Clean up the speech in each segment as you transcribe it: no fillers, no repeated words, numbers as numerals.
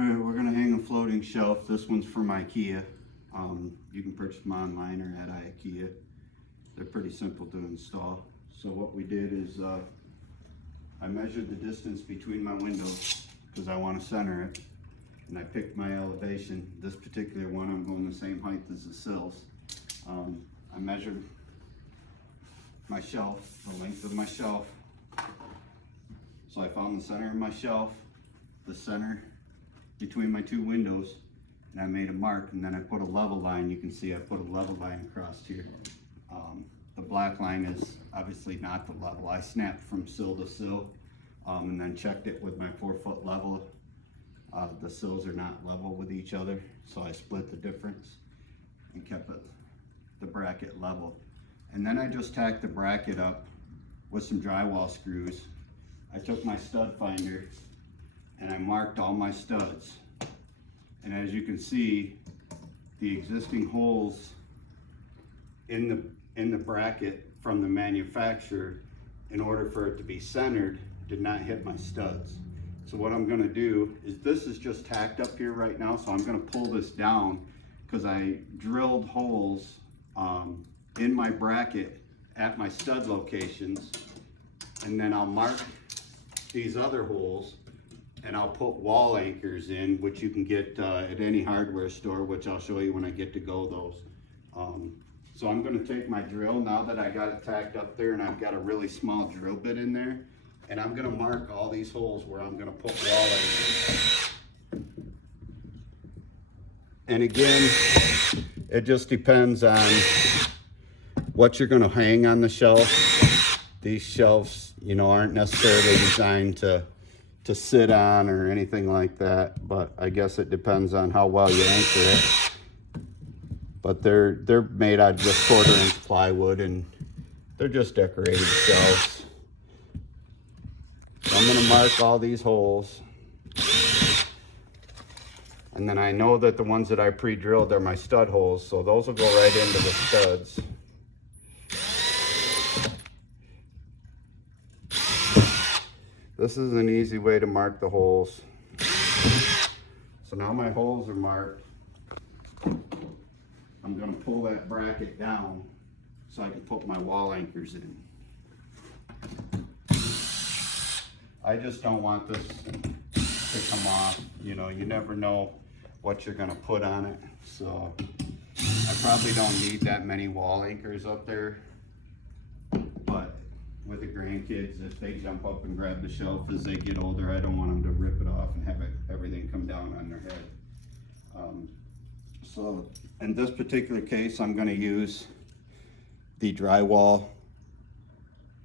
Alright, we're gonna hang a floating shelf. This one's from IKEA. You can purchase them online or at IKEA. They're pretty simple to install. So what we did is I measured the distance between my windows because I want to center it. And I picked my elevation. This particular one, I'm going the same height as the sills. I measured my shelf, the length of my shelf. So I found the center of my shelf, the center between my two windows, and I made a mark, and then I put a level line. You can see I put a level line across here. The black line is obviously not the level. I snapped from sill to sill and then checked it with my 4-foot level. The sills are not level with each other, so I split the difference and kept the bracket level. And then I just tacked the bracket up with some drywall screws. I took my stud finder and I marked all my studs. And as you can see, the existing holes in the bracket from the manufacturer, in order for it to be centered, did not hit my studs. So what I'm gonna do is, this is just tacked up here right now, so I'm gonna pull this down because I drilled holes in my bracket at my stud locations, and then I'll mark these other holes and I'll put wall anchors in, which you can get at any hardware store, which I'll show you when I get to go those. So I'm gonna take my drill, now that I got it tacked up there and I've got a really small drill bit in there, and I'm gonna mark all these holes where I'm gonna put wall anchors. And again, it just depends on what you're gonna hang on the shelf. These shelves, you know, aren't necessarily designed to sit on or anything like that, but I guess it depends on how well you anchor it. But they're made out of just 1/4 inch plywood, and they're just decorated shelves. So I'm gonna mark all these holes. And then I know that the ones that I pre-drilled are my stud holes, so those will go right into the studs. This is an easy way to mark the holes. So now my holes are marked. I'm gonna pull that bracket down so I can put my wall anchors in. I just don't want this to come off. You know, you never know what you're gonna put on it. So I probably don't need that many wall anchors up there. But with the grandkids, if they jump up and grab the shelf as they get older, I don't want them to rip it off and have everything come down on their head. So in this particular case, I'm gonna use the drywall.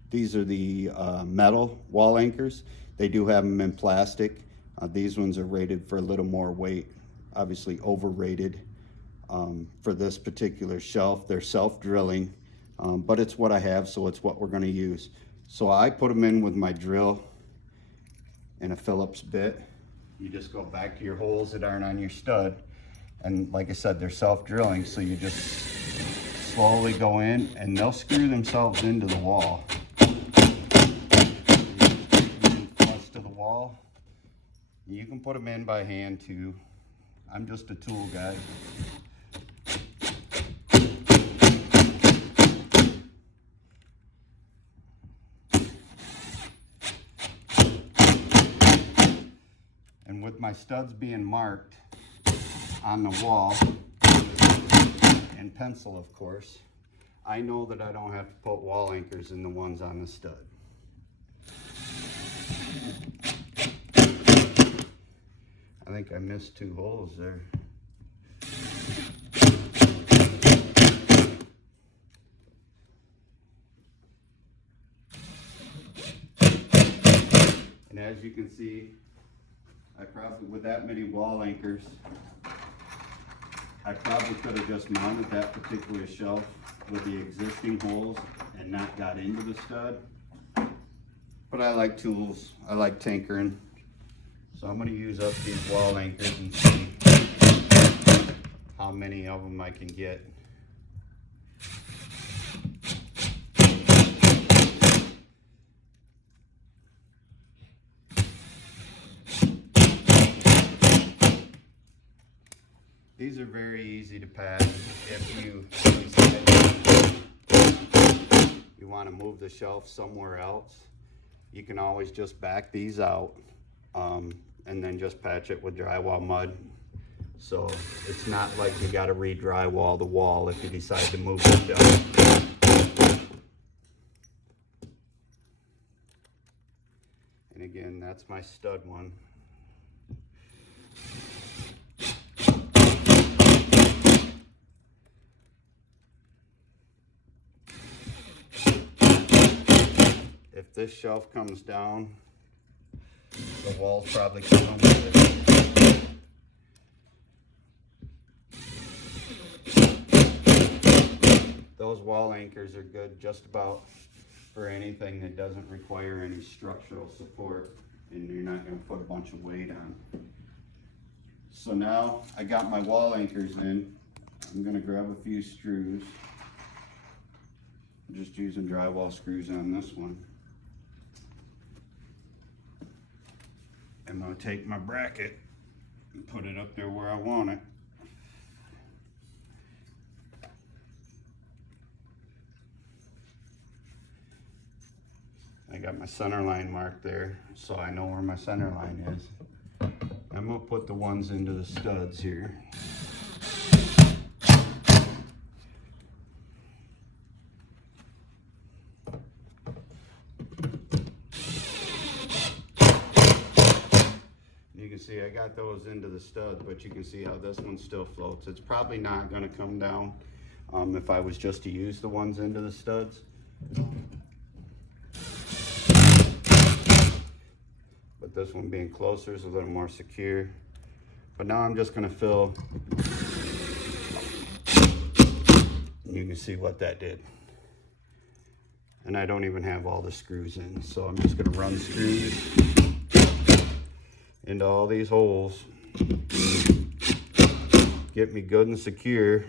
These are the metal wall anchors. They do have them in plastic. These ones are rated for a little more weight, obviously overrated for this particular shelf. They're self-drilling, but it's what I have, so it's what we're gonna use. So I put them in with my drill and a Phillips bit. You just go back to your holes that aren't on your stud. And like I said, they're self-drilling, so you just slowly go in and they'll screw themselves into the wall. Flush to the wall. You can put them in by hand too. I'm just a tool guy. And with my studs being marked on the wall, in pencil of course, I know that I don't have to put wall anchors in the ones on the stud. I think I missed 2 holes there. And as you can see, I probably, with that many wall anchors, I probably could have just mounted that particular shelf with the existing holes and not got into the stud. But I like tools, I like tinkering. So I'm gonna use up these wall anchors and see how many of them I can get. These are very easy to pass if you want to move the shelf somewhere else. You can always just back these out and then just patch it with drywall mud. So it's not like you got to re-drywall the wall if you decide to move the shelf. And again, that's my stud one. If this shelf comes down, the walls probably come with it. Those wall anchors are good just about for anything that doesn't require any structural support, and you're not going to put a bunch of weight on. So now I got my wall anchors in. I'm going to grab a few screws. I'm just using drywall screws on this one. I'm going to take my bracket and put it up there where I want it. I got my center line marked there, so I know where my center line is. I'm going to put the ones into the studs here. You can see I got those into the studs, but you can see how this one still floats. It's probably not going to come down if I was just to use the ones into the studs. But this one being closer is a little more secure. But now I'm just going to fill. You can see what that did. And I don't even have all the screws in, so I'm just going to run screws into all these holes, get me good and secure.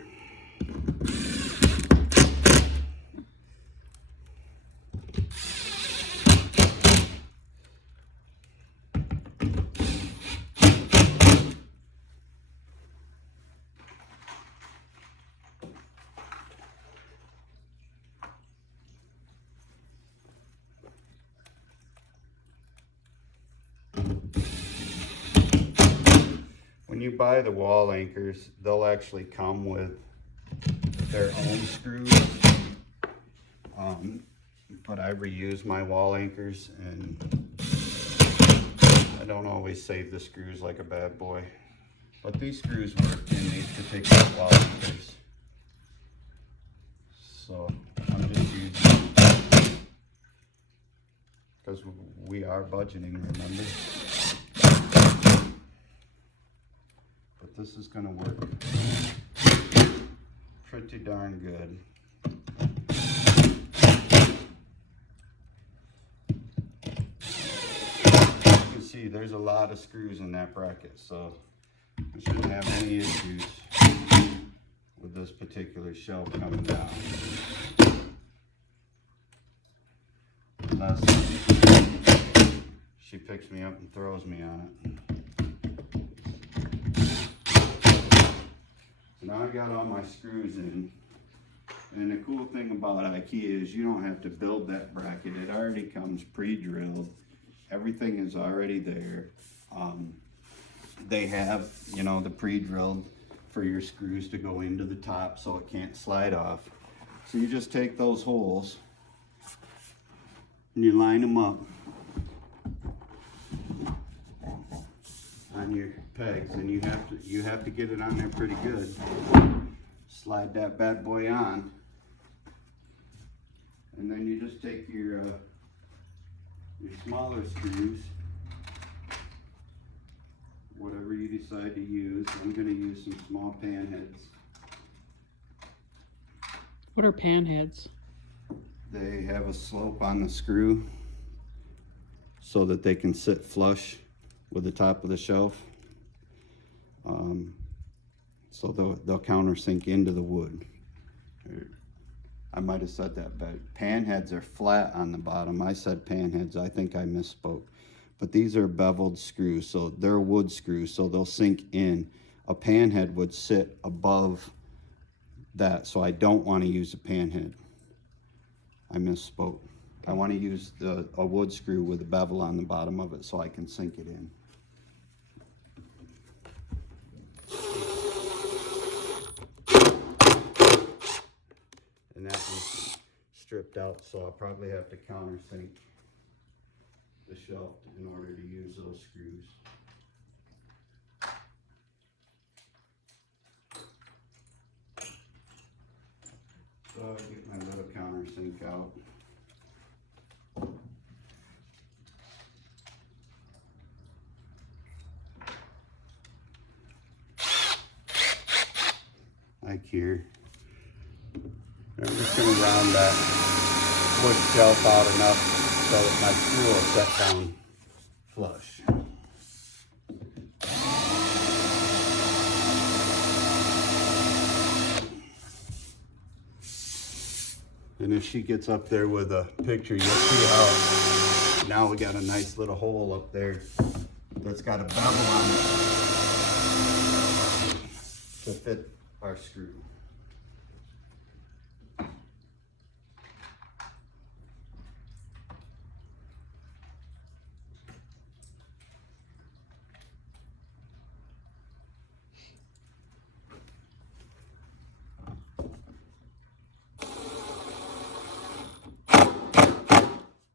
When you buy the wall anchors, they'll actually come with their own screws. But I reuse my wall anchors, and I don't always save the screws like a bad boy. But these screws work in these particular wall anchors. So I'm just using them because we are budgeting, remember? This is going to work pretty darn good. You can see there's a lot of screws in that bracket, so we shouldn't have any issues with this particular shelf coming down. Unless she picks me up and throws me on it. Now I got all my screws in, and the cool thing about IKEA is you don't have to build that bracket. It already comes pre-drilled. Everything is already there. They have, you know, the pre-drilled for your screws to go into the top so it can't slide off. So you just take those holes and you line them up on your pegs, and you have to get it on there pretty good. Slide that bad boy on, and then you just take your smaller screws, whatever you decide to use. I'm going to use some small pan heads. What are pan heads? They have a slope on the screw so that they can sit flush with the top of the shelf. So they'll countersink into the wood. I might have said that, but pan heads are flat on the bottom. I said pan heads, I think I misspoke. But these are beveled screws, so they're wood screws, so they'll sink in a pan head would sit above that, so I don't want to use a pan head. I misspoke. I want to use a wood screw with a bevel on the bottom of it so I can sink it in. And that one's stripped out, so I'll probably have to countersink the shelf in order to use those screws. So I'll get my little countersink out. Like here. I'm just going to round that wood shelf out enough so that my screw will set down flush. And if she gets up there with a picture, you'll see how now we got a nice little hole up there that's got a bevel on it to fit our screw.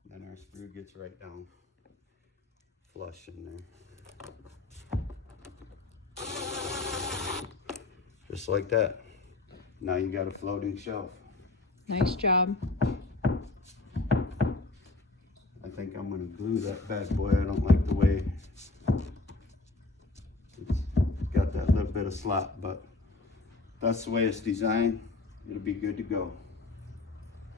Then our screw gets right down flush in there. Just like that. Now you got a floating shelf. Nice job. I think I'm gonna glue that bad boy. I don't like the way it's got that little bit of slot, but that's the way it's designed. It'll be good to go.